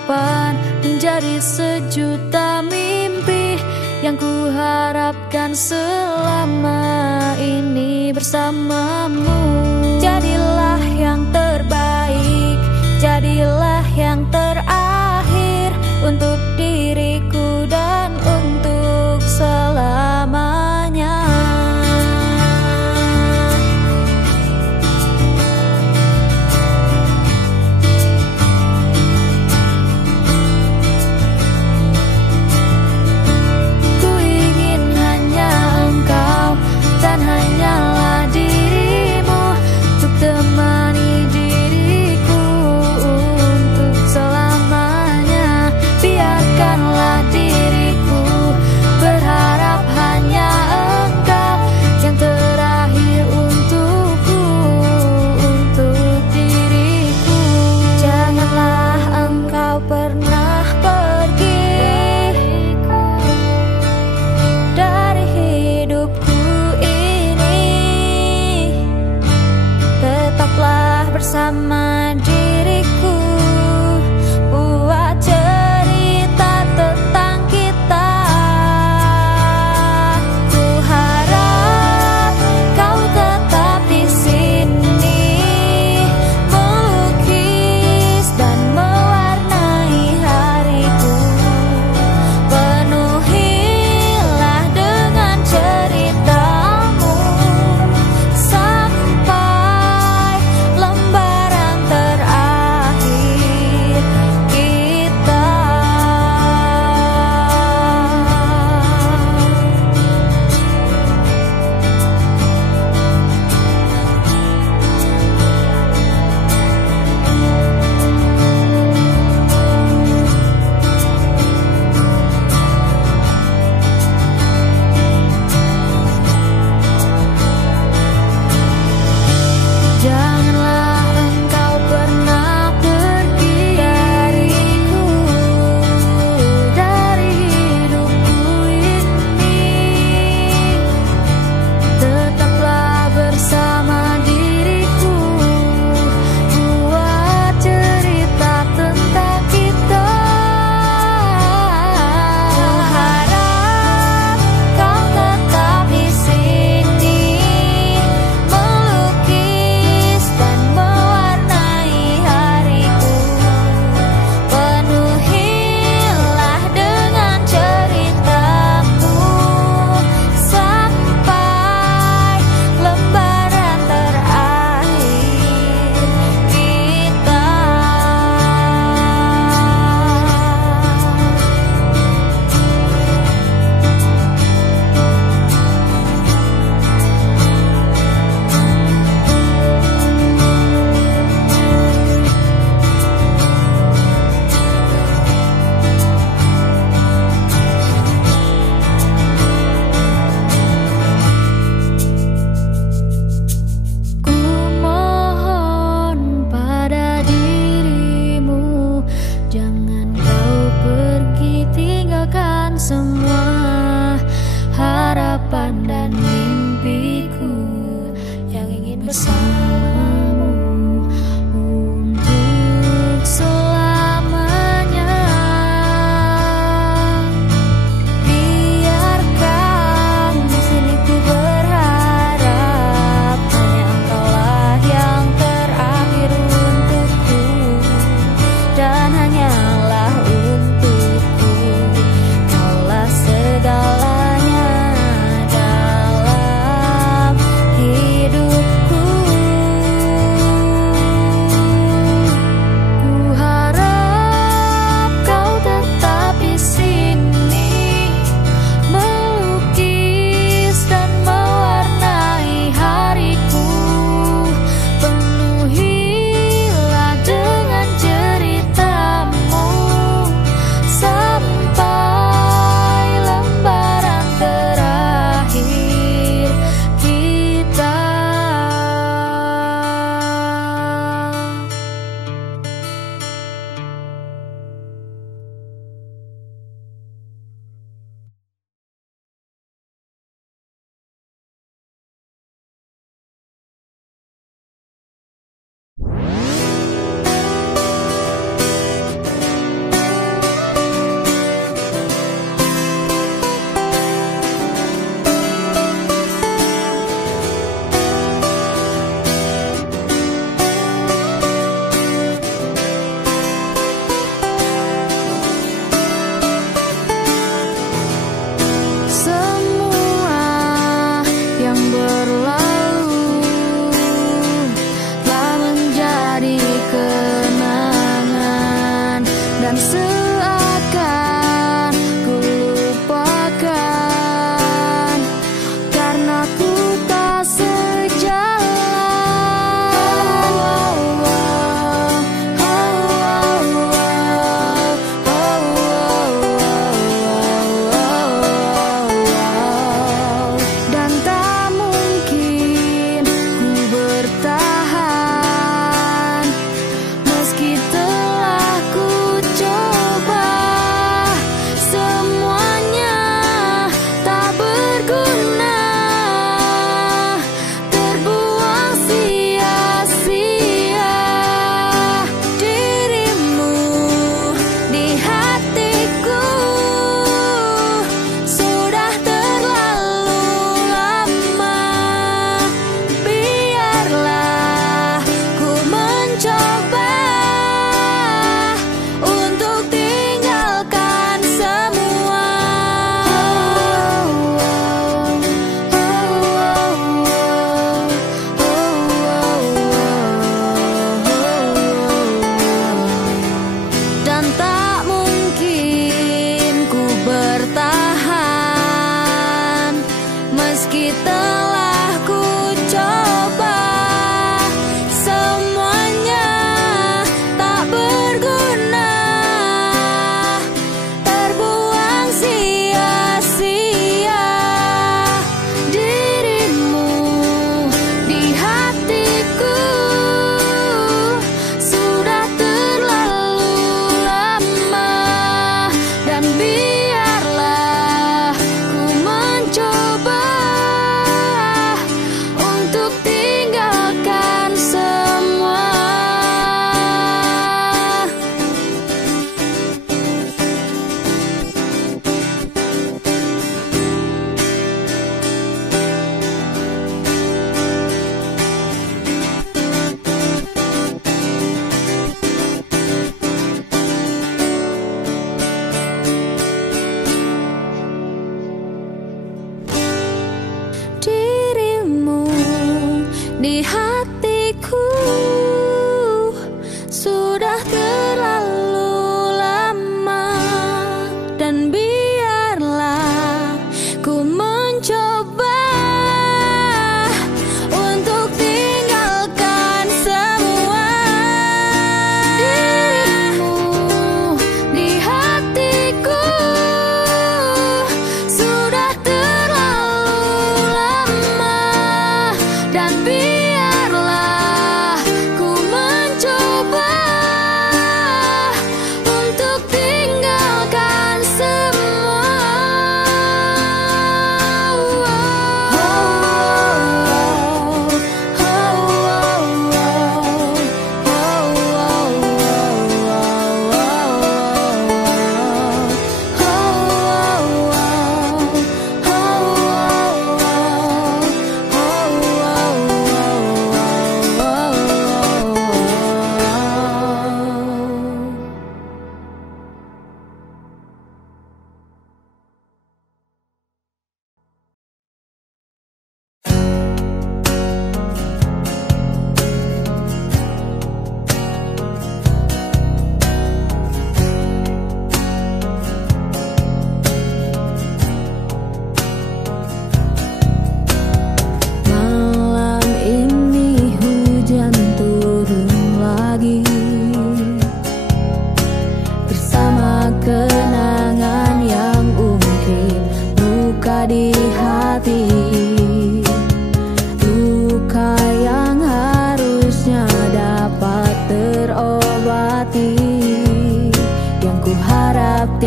harapan menjadi sejuta mimpi yang ku harapkan selama ini bersamamu. Jadilah yang terbaik, jadilah yang terakhir untuk diriku dan untuk selamanya. Ku ingin hanya engkau dan hanyalah dirimu untuk temani diriku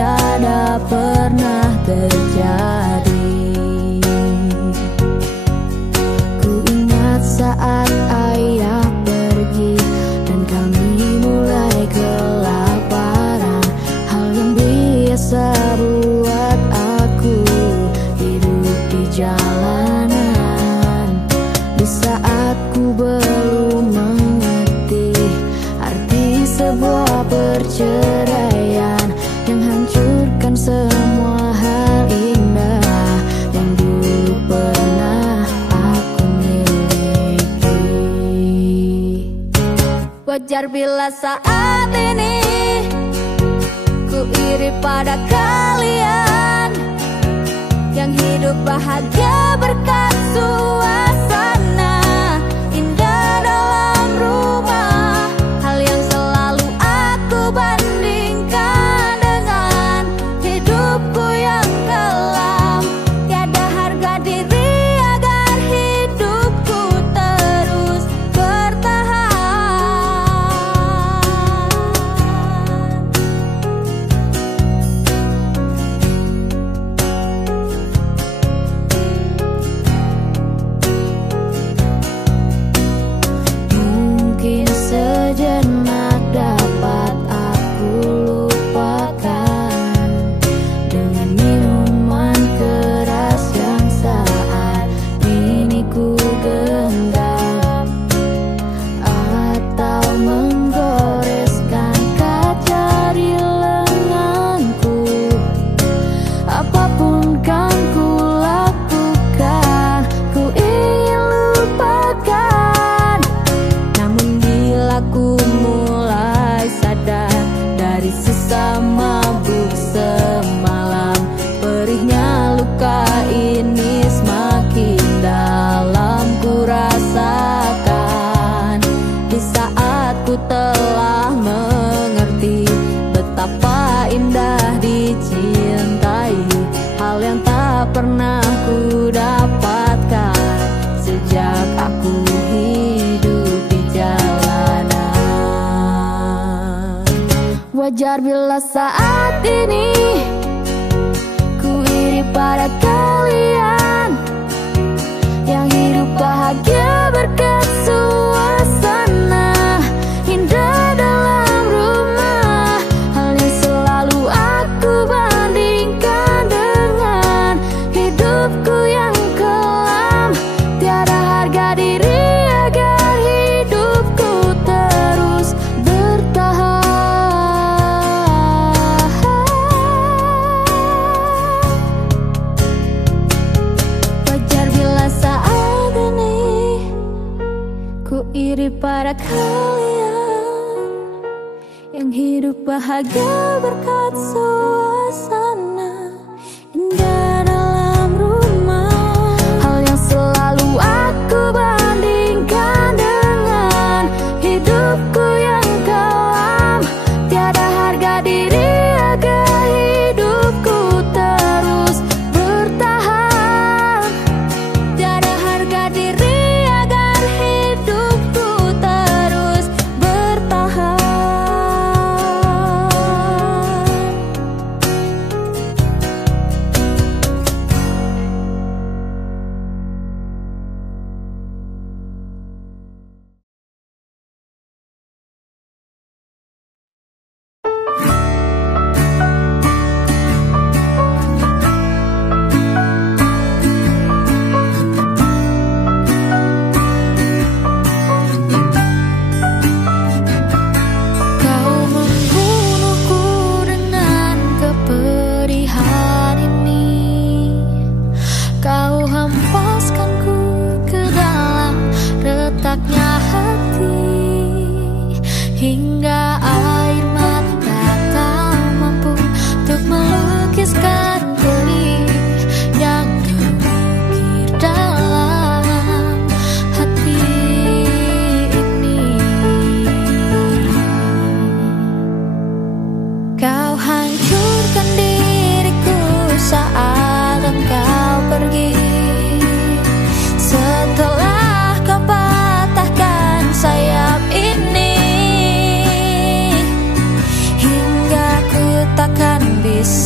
tiada pernah terjadi. Ku ingat saat ayah pergi dan kami mulai kelaparan. Hal yang biasa buat aku hidup di jalanan. Di saat ku belum mengerti arti sebuah perceraian yang hancurkan semua hal indah yang dulu pernah aku miliki. Wajar bila saat ini ku iri pada kalian yang hidup bahagia berkat suasana indah dalam rumah. Hal yang selalu aku bandingkan dengan hidupku yang kelam. Tiada harga diri agar hidupku terus bertahan. Mungkin sejenak dapat aku lupakan dengan minuman keras yang saat ini ku genggam, atau menggoreskan kaca di lenganku. Apapun kan ku lakukan, ku ingin lupakan. Namun bila ku mulai sadar dari sisa mabuk semalam, perihnya luka ini semakin dalam ku rasakan. Di saat ku telah mengerti betapa indah dicintai, hal yang tak pernah ku dapatkan sejak aku hidup di jalanan. Wajar bila saat ini ku iri pada kalian yang hidup bahagia berkat suasana indah dalam rumah. Hal yang selalu aku bandingkan dengan hidupku yang kelam. Tiada harga diri agar hidupku terus bertahan. Wajar bila saat ini ku iri pada kalian yang hidup bahagia berkat suasana indah dalam rumah. Hal yang selalu aku bandingkan dengan hidupku yang kelam. Tiada harga diri agar hidupku terus bertahan. Tiada harga diri agar hidupku terus bertahan. Kau membunuhku dengan kepedihan ini. Kau hempaskanku ke dalam retaknya hati, hingga air mata tak mampu untuk melukiskan pedih yang terukir dalam hati ini. Kau hancurkan diriku saat engkau pergi. Setelah kau patahkan sayap ini, hingga ku takkan bisa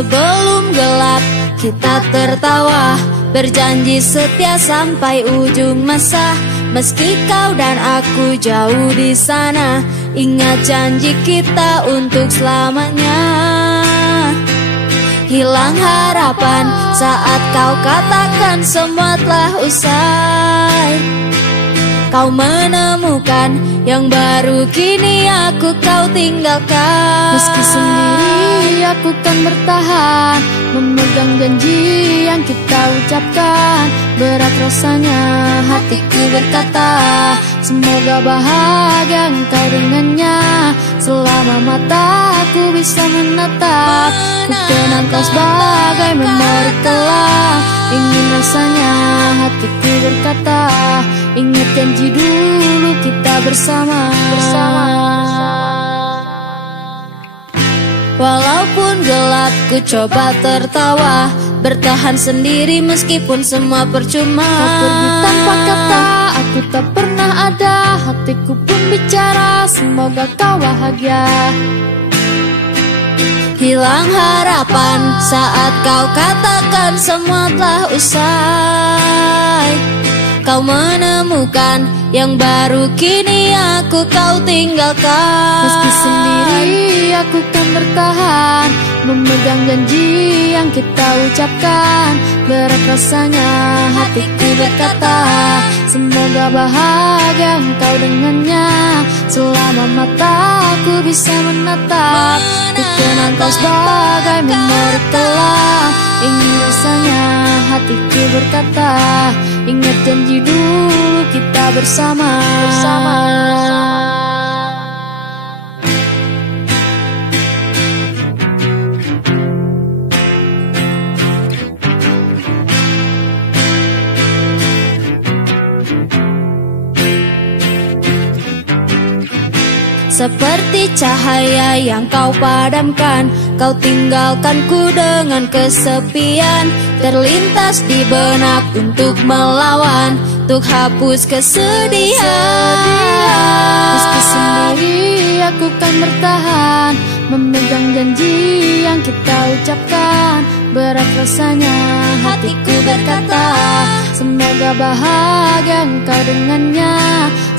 sebelum gelap kita tertawa, berjanji setia sampai ujung masa. Meski kau dan aku jauh di sana, ingat janji kita untuk selamanya. Hilang harapan saat kau katakan semua telah usai. Kau menemukan yang baru, kini aku kau tinggalkan. Meski sendiri aku kan bertahan, memegang janji yang kita ucapkan. Berat rasanya hatiku berkata, semoga bahagia engkau dengannya. Selama mataku bisa menatap, ku kenang kau sebagai memori kelam. Ingin rasanya hatiku berkata, ingat janji dulu kita bersama. Walaupun gelap ku coba tertawa, bertahan sendiri meskipun semua percuma. Kau pergi tanpa kata, aku tak pernah ada. Hatiku pun bicara, semoga kau bahagia. Hilang harapan saat kau katakan semua telah usai. Kau menemukan yang baru, kini aku kau tinggalkan. Meski sendiri aku kan bertahan, memegang janji yang kita ucapkan. Berat rasanya hatiku berkata, semoga bahagia engkau dengannya. Selama mataku bisa menatap, ku kenang kau sebagai memori kelam. Ingin rasanya hatiku berkata, ingat janji dulu kita bersama. Seperti cahaya yang kau padamkan, kau tinggalkanku dengan kesepian. Terlintas di benak untuk melawan, untuk hapus kesedihan. Meski sendiri aku kan bertahan, memegang janji yang kita ucapkan. Berat rasanya hatiku berkata, semoga bahagia engkau dengannya.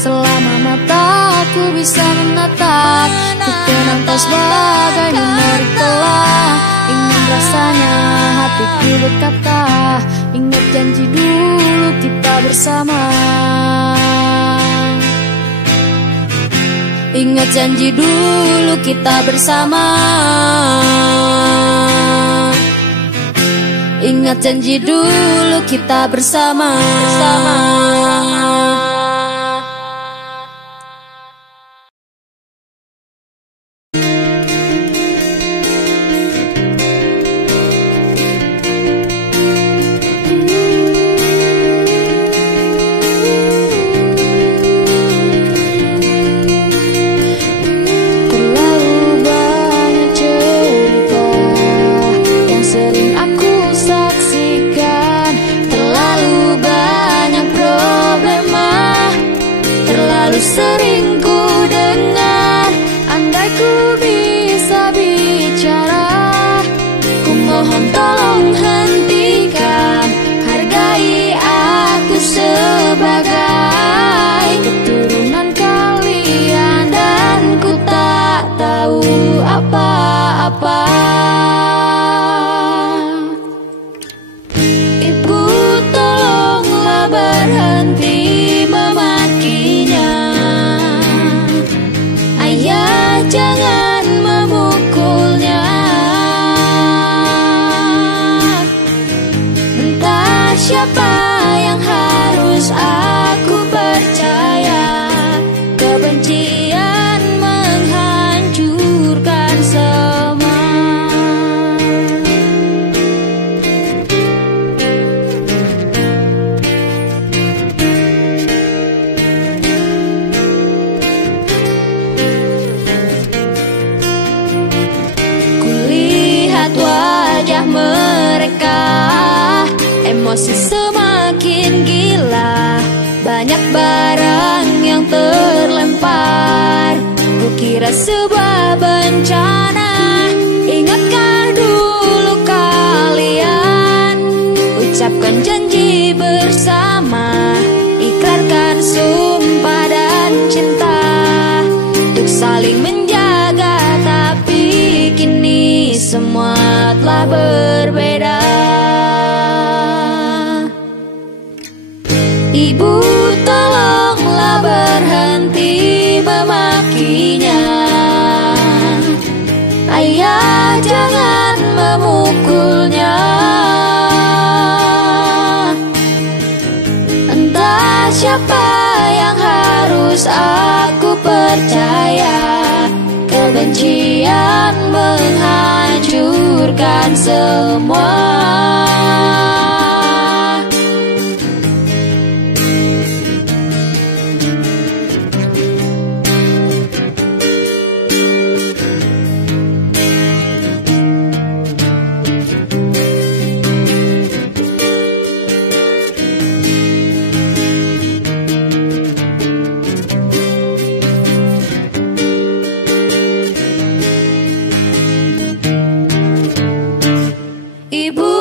Selama mataku bisa menatap, ku kenang kau sebagai memori kelam. Ingin rasanya hatiku berkata, ingat janji dulu kita bersama. Ingat janji dulu kita bersama. Ingat janji dulu kita bersama. Sering ku dengar, andai ku bisa bicara, ku mohon tolong hentikan. Hargai aku sebagai keturunan kalian, dan ku tak tahu apa-apa. Ibu tolonglah berhenti memakinya. Ayah jangan memukulnya. Entah siapa yang harus aku percaya. Kebencian menghancurkan semua. Kulihat wajah mereka, emosi semakin gila. Banyak barang yang terlempar, kukira sebuah bencana. Ingatkah dulu ucapkan janji bersama, ikrarkan sumpah dan cinta untuk saling menjaga. Tapi kini semua telah berbeda. Ibu, tolonglah berhenti memakinya. Ayah, jangan memukulnya. Entah siapa yang harus aku percaya. Kebencian menghancurkan semua. Ibu,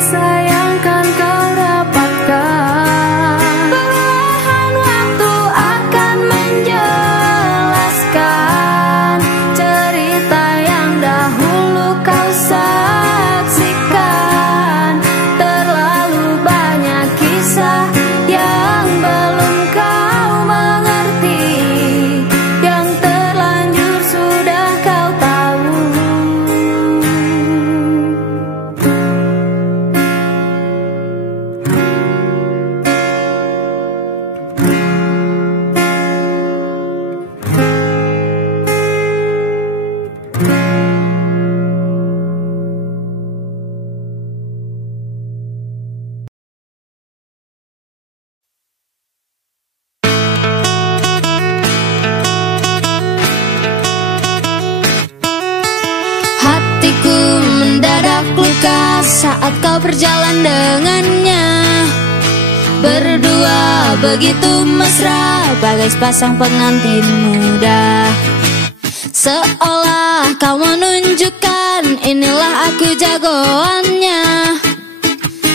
kasih sayang kan kau dapatkan. Perlahan waktu akan menjelaskan cerita yang dahulu kau saksikan. Terlalu banyak kisah yang belum kau mengerti, yang terlanjur sudah kau tahu. Hatiku mendadak luka saat kau berjalan dengannya. Berdua begitu mesra, bagai sepasang pengantin muda. Seolah kau menunjukkan, inilah aku jagoannya.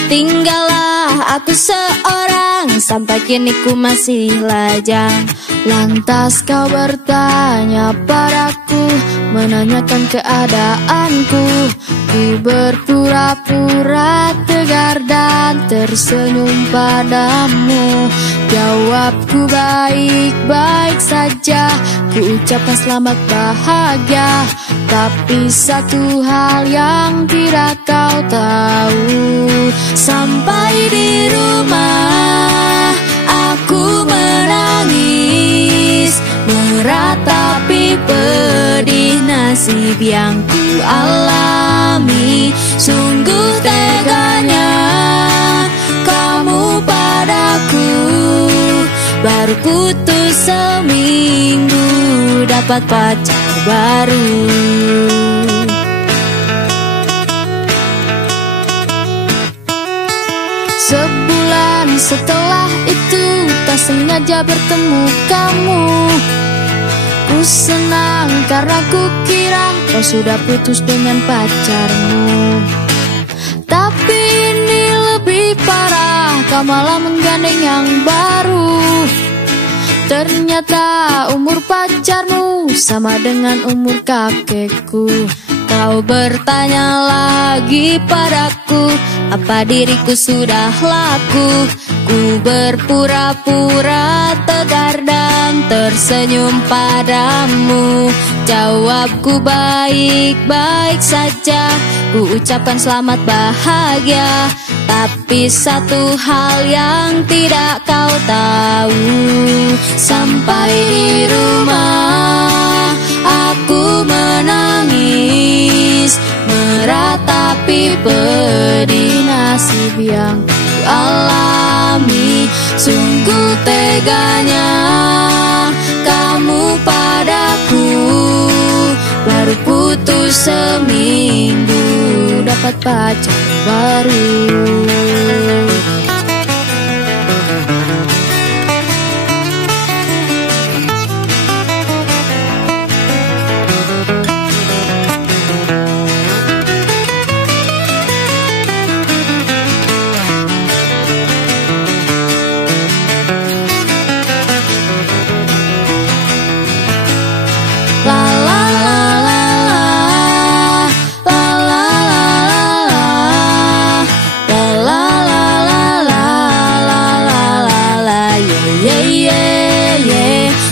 Tinggallah aku seorang, sampai kini ku masih lajang. Lantas kau bertanya padaku, menanyakan keadaanku. Ku berpura-pura tegar dan tersenyum padamu. Jawabku baik-baik saja, ku ucapkan selamat bahagia. Tapi satu hal yang tidak kau tahu, sampai di rumah aku menangis, meratapi pedih nasib yang ku alami. Sungguh teganya kamu padaku, baru putus seminggu dapat pacar baru. Sebulan setelah itu tak sengaja bertemu kamu. Ku senang karena ku kira kau sudah putus dengan pacarmu. Tapi ini lebih parah, kau malah menggandeng yang baru. Ternyata umur pacarmu sama dengan umur kakekku. Kau bertanya lagi padaku, apa diriku sudah laku? Ku berpura-pura tegar dan tersenyum padamu. Jawabku baik-baik saja, ku ucapkan selamat bahagia. Tapi satu hal yang tidak kau tahu, sampai di rumah aku menangis, meratapi pedih nasib yang ku alami. Sungguh teganya kamu padaku, baru putus seminggu dapat pacar baru.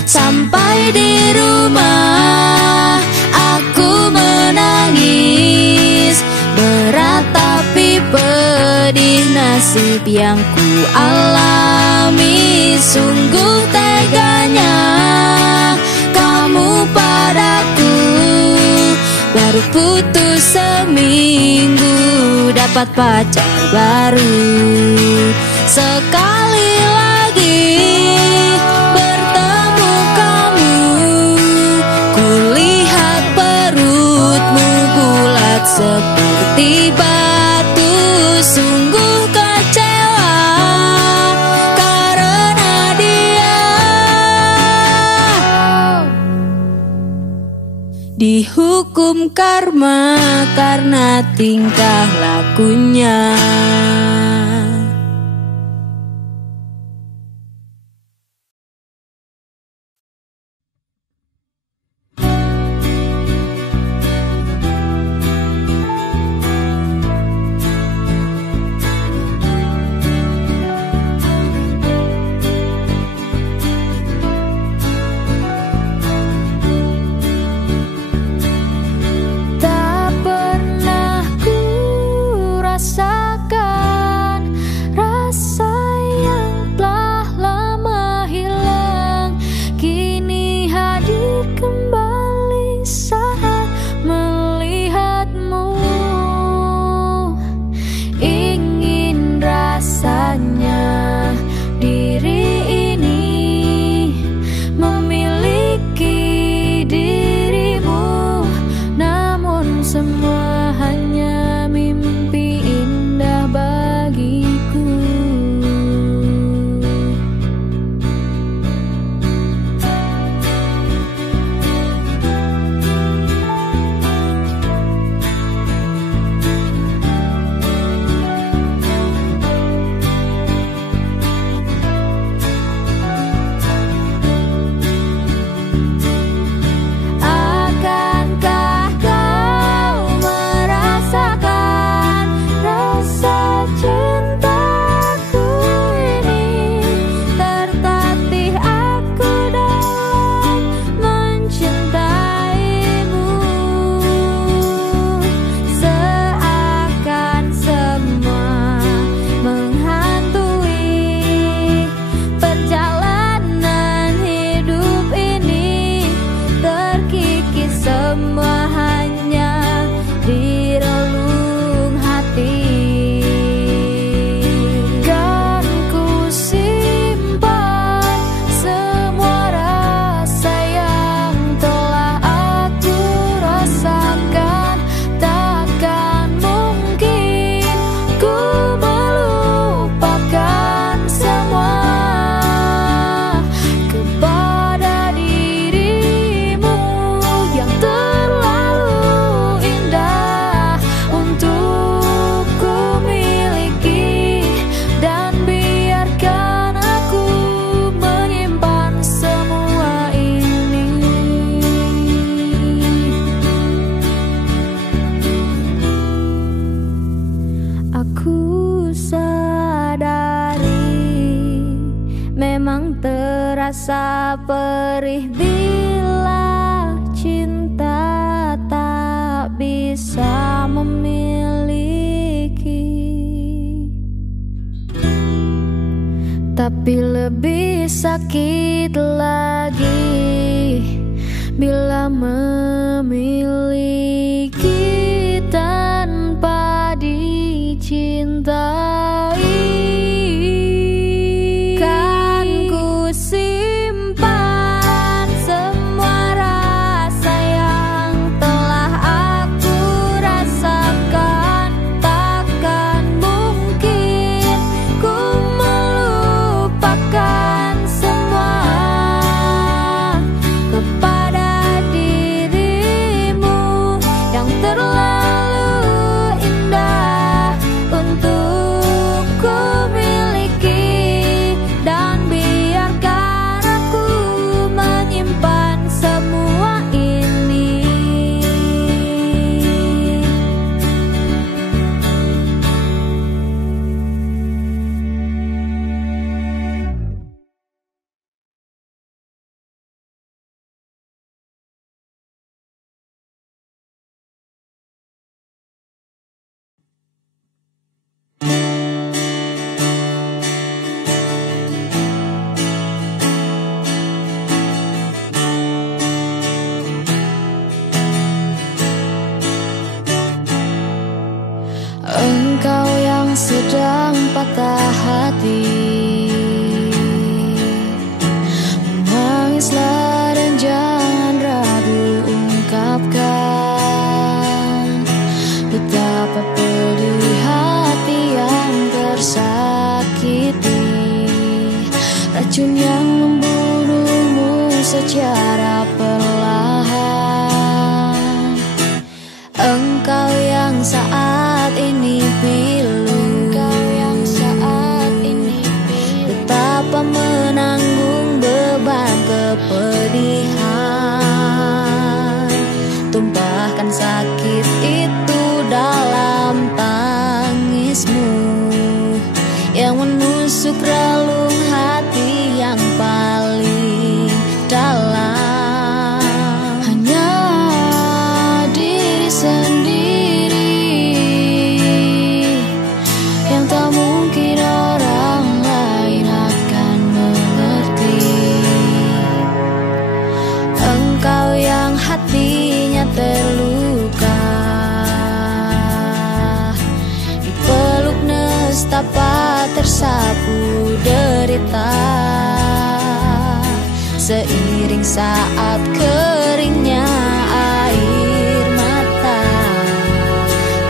Sampai di rumah aku menangis, meratapi pedih nasib yang ku alami. Sungguh teganya kamu padaku, baru putus seminggu dapat pacar baru. Sekali lagi bertemu kamu, kulihat perutmu bulat seperti batu. Sungguh kecewa karena dia dihukum hukum karma karena tingkah lakunya. Rasa perih bila cinta tak bisa memiliki, tapi lebih sakit lagi bila memiliki tanpa dicintai. Engkau yang sedang patah hati, menangislah dan jangan ragu ungkapkan betapa pedih hati yang tersakiti, racun yang membunuhmu secara perlahan. nestapa tersapu derita. Seiring saat keringnya air mata,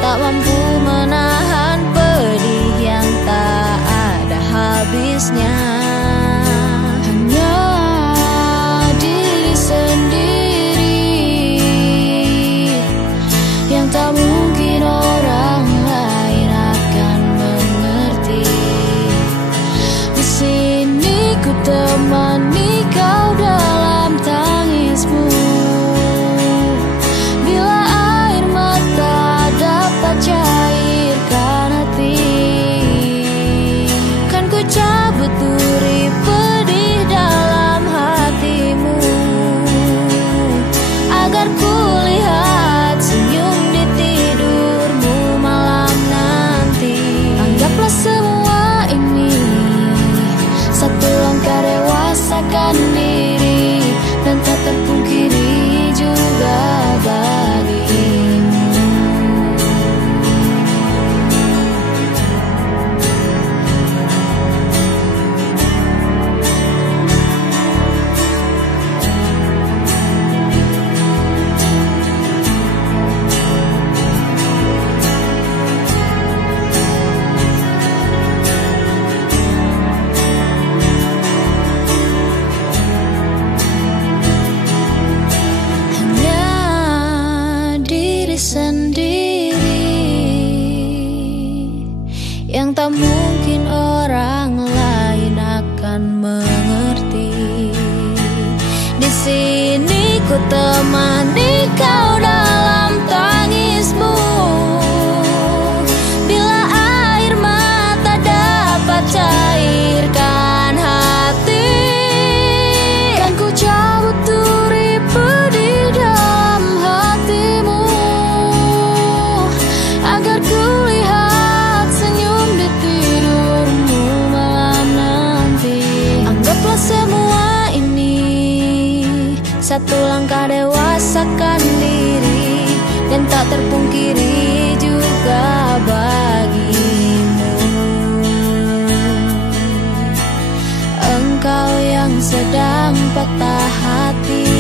tak mampu menahan pedih yang tak ada habisnya. Hanya diri sendiri yang tak mungkin orang lain akan mengerti. Di sini ku temani kau dalam tangismu. Bila air mata dapat cairkan hati, kan ku cabut duri pedih dalam hatimu, agar ku lihat senyum di tidurmu malam nanti. Anggaplah semua ini satu langkah dewasakan diri, dan tak terpungkiri juga bagimu. Yang tak mungkin orang lain akan mengerti. Di sini ku temani kau dalam tangismu. Bila air mata dapat cairkan hati, kan ku cabut duri pedih dalam hatimu, agar ku lihat senyum di tidurmu malam nanti. Anggaplah semua ini satu langkah dewasakan diri, dan tak terpungkiri juga bagimu. Engkau yang sedang patah hati.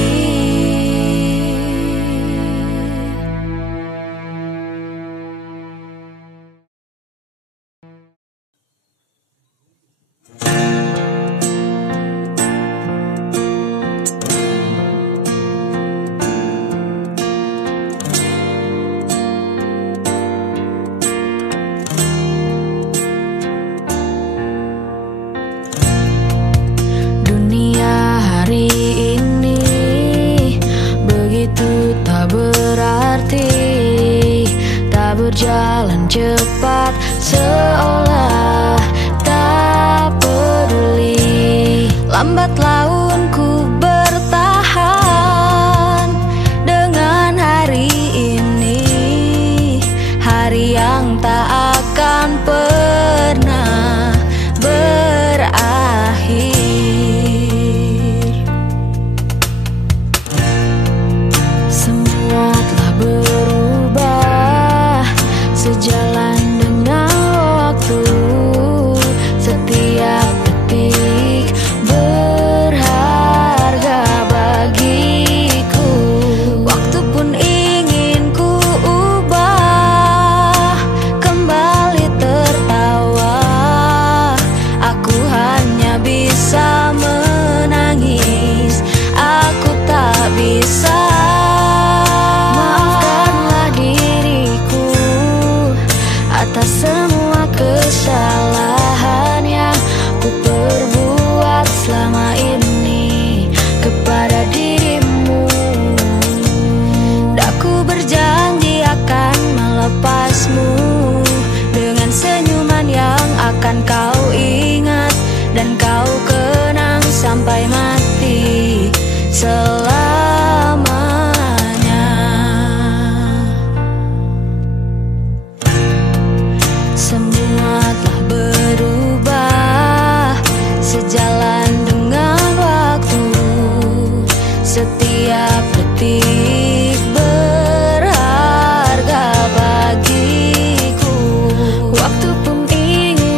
Dunia hari ini begitu tak berarti, tak berjalan cepat seolah tak peduli. Lambat laun ku bertahan dengan hari ini, hari yang tak akan pernah berakhir. Semua telah berubah sejalan dengan waktu. Setiap detik berharga bagiku. Waktu pun ingin ku ubah kembali tertawa. Aku hanya bisa menangis, aku tak bisa. Maafkanlah diriku atas semua kesalahan yang ku perbuat selama ini kepada dirimu. Aku berjanji akan melepasmu dengan senyuman yang akan kau ingat dan kau kenang sampai mati selamanya. Semua telah berubah sejalan dengan waktu. Setiap detik berharga bagiku. Waktu pun ingin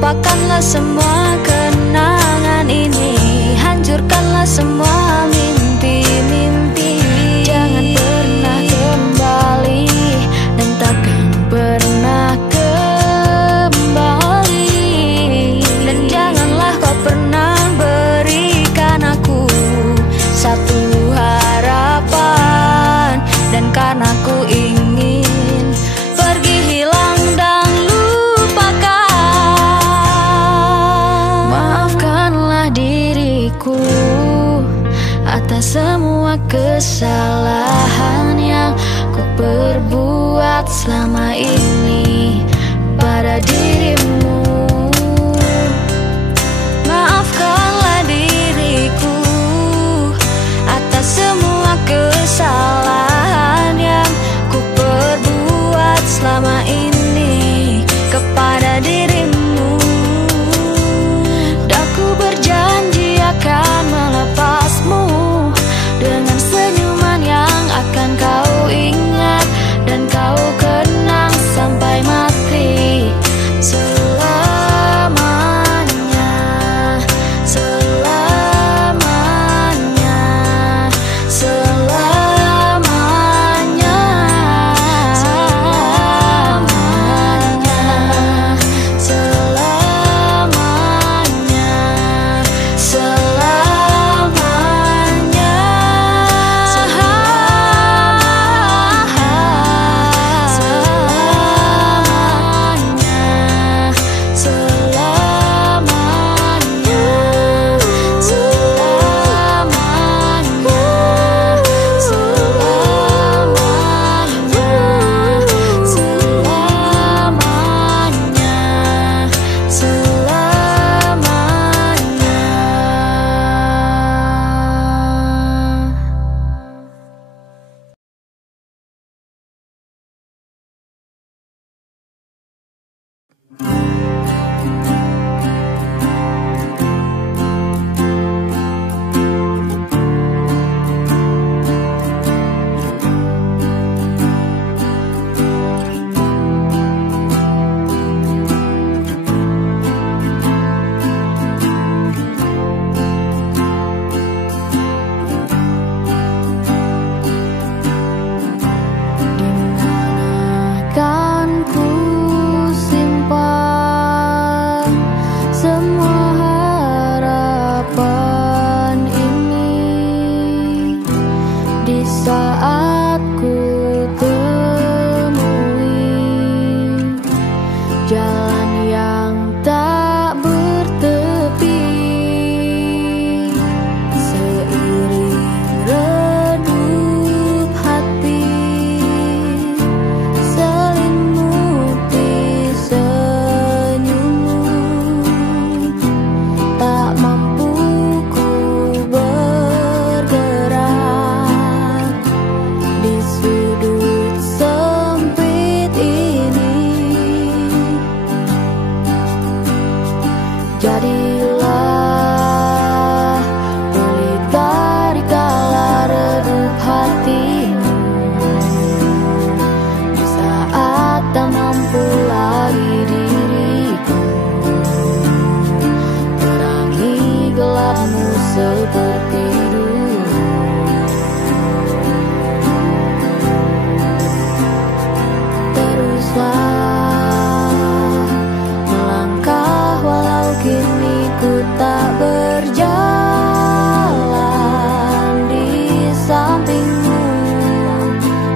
Lupakanlah semua kenangan ini, hancurkanlah semua mimpi-mimpi. Jangan pernah kembali dan takkan pernah kembali. Dan janganlah kau pernah berikan aku satu harapan. Dan karena ku ingin pergi, hilang dan lupakan, maafkanlah diriku atas semua kesalahan yang ku perbuat selama ini pada dirimu. Maafkanlah diriku atas semua kesalahan yang ku perbuat selama ini kepada dirimu. Dan ku berjanji akan melepasmu dengan senyuman yang akan kau ingat dan kau kenang sampai mati. Selamanya, selamanya, selamanya, selamanya, selamanya, selamanya,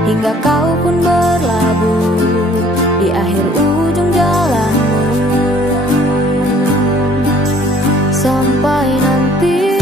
hingga kau pun berlabuh di akhir ujung jalanmu. Sampai nanti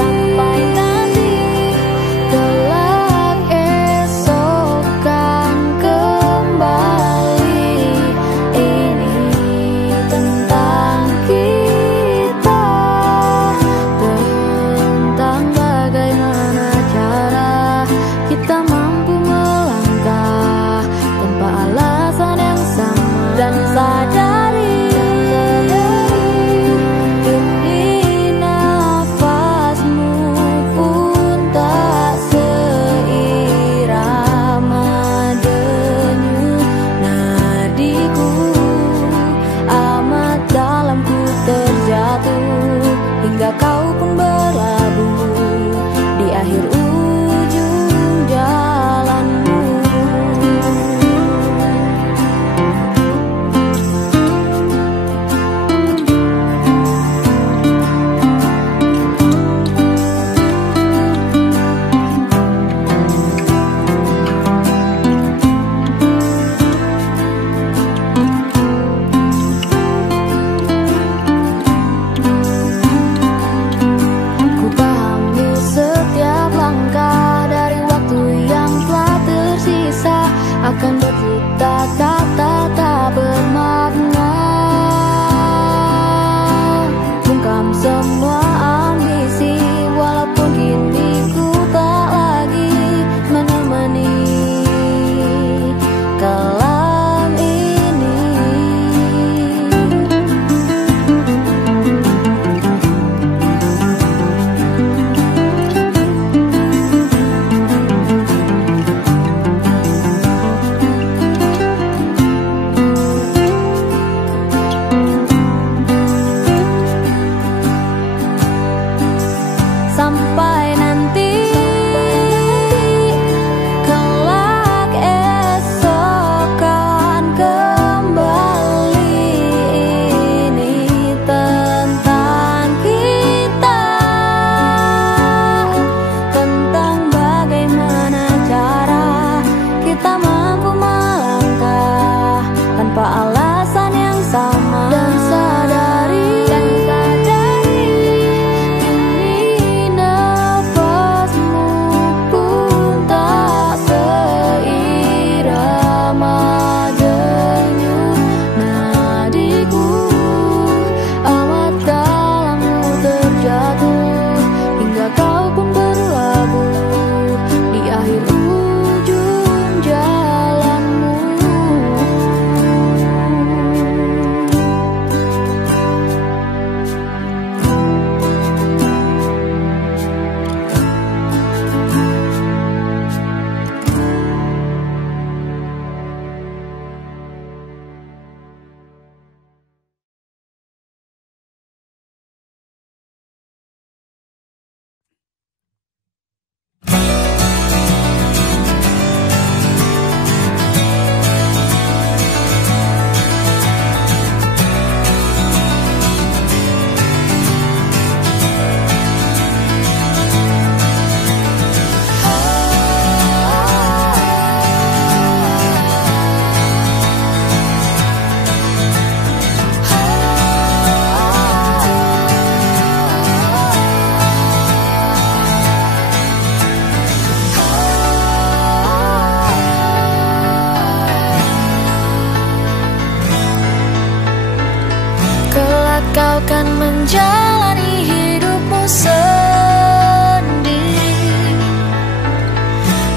kau kan menjalani hidupmu sendiri,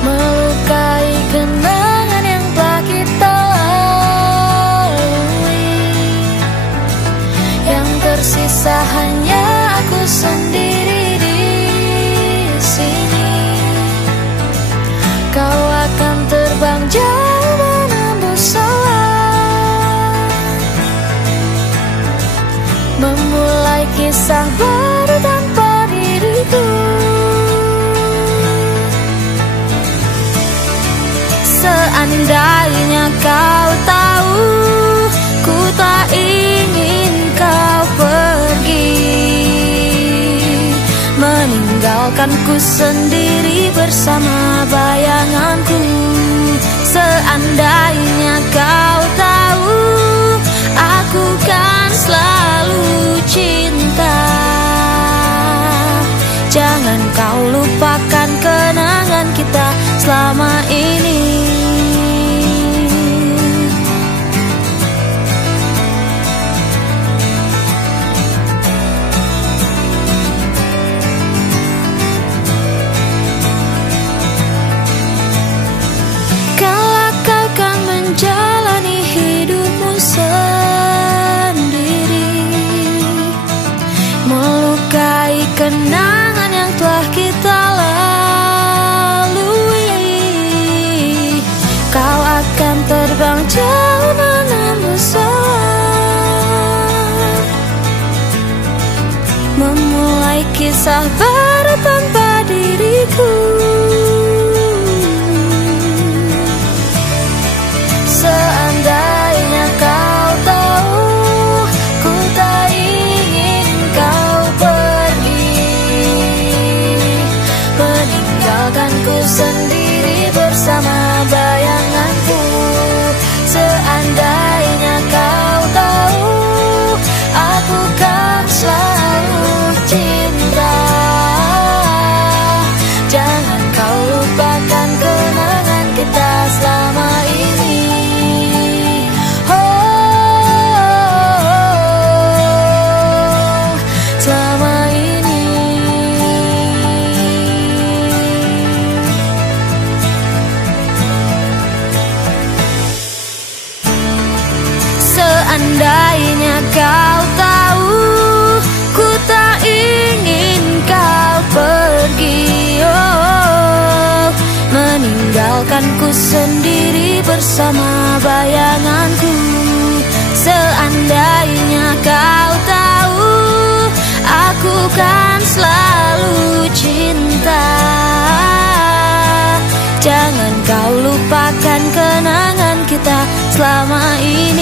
melukai kenangan yang telah kita lalui. Yang tersisa hanya aku sendiri di sini. Kau akan terbang jauh menembus awan, memulai kisah baru tanpa diriku. Seandainya kau tahu, ku tak ingin kau pergi, meninggalkanku sendiri bersama bayanganku. Seandainya kau tahu, aku kan selalu cinta. Jangan kau lupakan kenangan kita selama ini. Kalau kau kan menjalani hidupmu sendiri, melukai kenangan yang telah kita lalui. Kau akan terbang jauh menembus awan, memulai kisah baru tanpa diriku. Seandainya kau tahu, ku tak ingin kau pergi, meninggalkanku sendiri bersama bayanganku. Seandainya kau tahu, aku kan selalu cinta. Jangan kau lupakan kenangan kita selama ini. Seandainya kau tahu, ku tak ingin kau pergi, oh, meninggalkanku sendiri bersama bayanganku. Seandainya kau tahu, aku kan selalu cinta. Jangan kau lupakan kenangan kita selama ini.